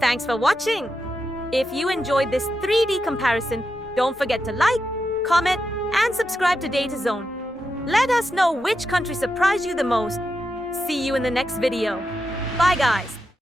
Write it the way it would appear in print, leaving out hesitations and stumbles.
Thanks for watching. If you enjoyed this 3D comparison, don't forget to like, comment, and subscribe to Data Zone. Let us know which country surprised you the most. See you in the next video. Bye guys.